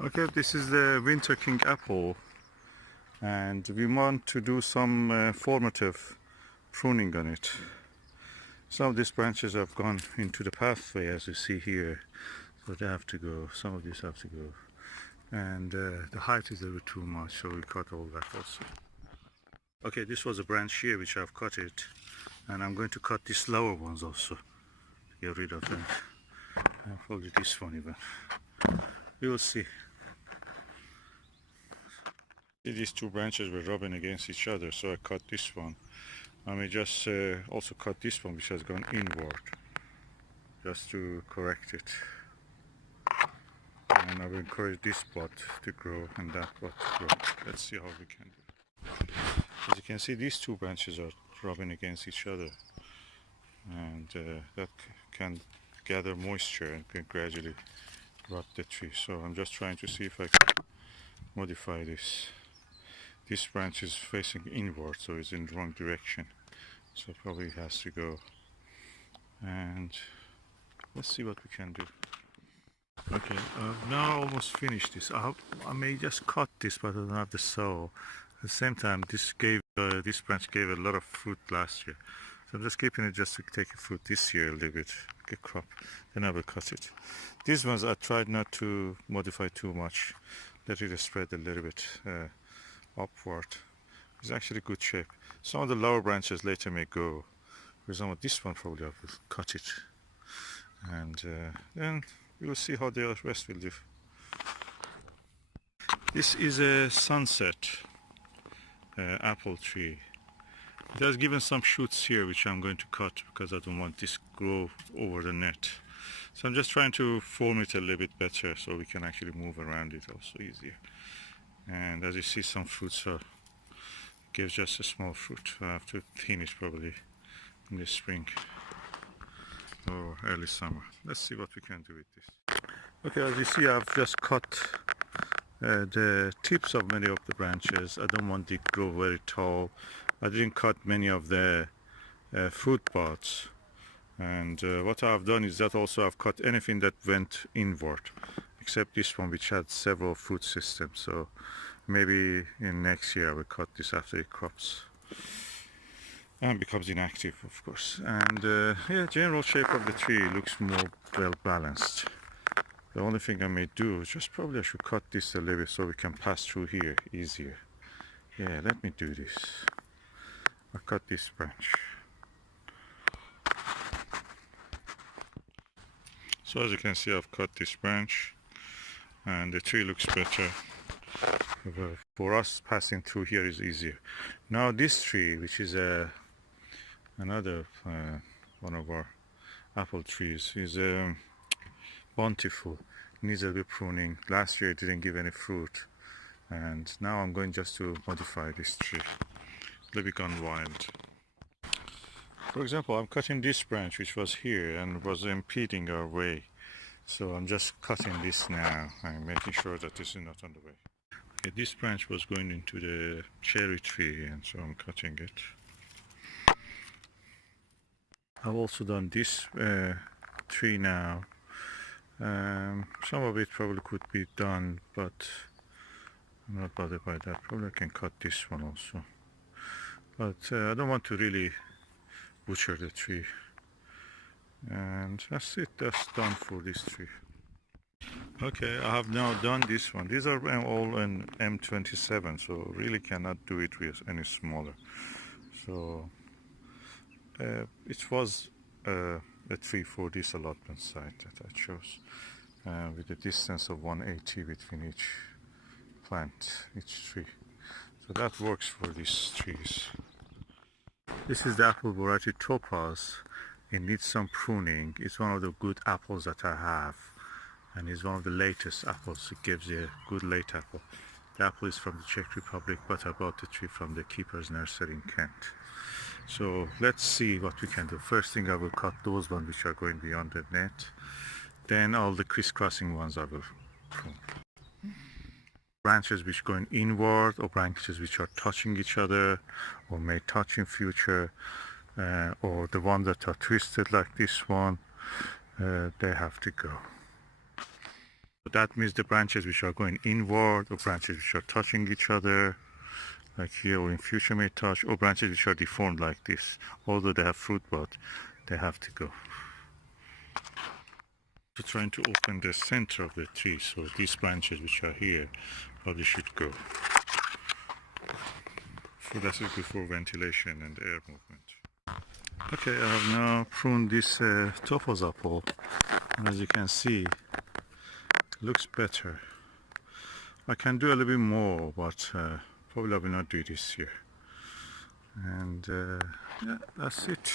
Okay, this is the Winter King apple, and we want to do some formative pruning on it. Some of these branches have gone into the pathway, as you see here, so they have to go. Some of these have to go, and the height is a little too much, so we cut all that also. Okay, this was a branch here which I've cut it, and I'm going to cut these lower ones also to get rid of them, and probably this one even. We will see. These two branches were rubbing against each other, so I cut this one. I may just also cut this one, which has gone inward, just to correct it. And I will encourage this pot to grow and that pot to grow. Let's see how we can do it. As you can see, these two branches are rubbing against each other, and that can gather moisture and can gradually rot the tree. So I'm just trying to see if I can modify this. This branch is facing inward, so it's in the wrong direction, so probably it has to go. And let's see what we can do. Okay, now I almost finished this. I may just cut this, but I don't have the saw. At the same time, this branch gave a lot of fruit last year, so I'm just keeping it just to take a fruit this year a little bit, like a crop. Then I will cut it. These ones I tried not to modify too much, let it spread a little bit upward. It's actually good shape. Some of the lower branches later may go. For example, this one probably I will cut it, and then we will see how the rest will do. This is a sunset apple tree. It has given some shoots here which I'm going to cut because I don't want this to grow over the net. So I'm just trying to form it a little bit better so we can actually move around it also easier. And as you see, some fruits gives just a small fruit. I have to thin it probably in the spring or early summer. Let's see what we can do with this. Okay, as you see, I've just cut the tips of many of the branches. I don't want it to grow very tall. I didn't cut many of the fruit pods. And what I've done is that also I've cut anything that went inward, except this one which had several fruit systems. So maybe in next year I will cut this after it crops and becomes inactive, of course. And yeah, general shape of the tree looks more well balanced. The only thing I may do is just probably I should cut this a little bit so we can pass through here easier. Yeah, let me do this. I'll cut this branch. So as you can see, I've cut this branch and the tree looks better. For us, passing through here is easier. Now this tree, which is another one of our apple trees, is bountiful. Needs a bit pruning. Last year it didn't give any fruit, and now I'm going just to modify this tree. Let it gone wild. For example, I'm cutting this branch which was here and was impeding our way. So I'm just cutting this now and making sure that this is not on the way. Okay, this branch was going into the cherry tree, and so I'm cutting it. I've also done this tree now. Some of it probably could be done, but I'm not bothered by that. Probably I can cut this one also. But I don't want to really butcher the tree. And that's it, that's done for this tree. Okay, I have now done this one. These are all in M27, so really cannot do it with any smaller. So it was a tree for this allotment site that I chose, with a distance of 180 between each plant, each tree. So that works for these trees. This is the apple variety Topaz. It needs some pruning. It's one of the good apples that I have, and it's one of the latest apples. It gives a good late apple. The apple is from the Czech Republic, but I bought the tree from the keeper's nursery in Kent. So let's see what we can do. First thing, I will cut those ones which are going beyond the net. Then all the crisscrossing ones I will prune. Branches which are going inward, or branches which are touching each other or may touch in future, or the ones that are twisted like this one, they have to go. That means the branches which are going inward, or branches which are touching each other, like here, or in future may touch, or branches which are deformed like this. Although they have fruit, but they have to go. So trying to open the center of the tree, so these branches which are here probably should go. So that's good for ventilation and air movement. Okay, I have now pruned this topaz apple, and as you can see, it looks better. I can do a little bit more, but probably I will not do this here. And yeah, that's it.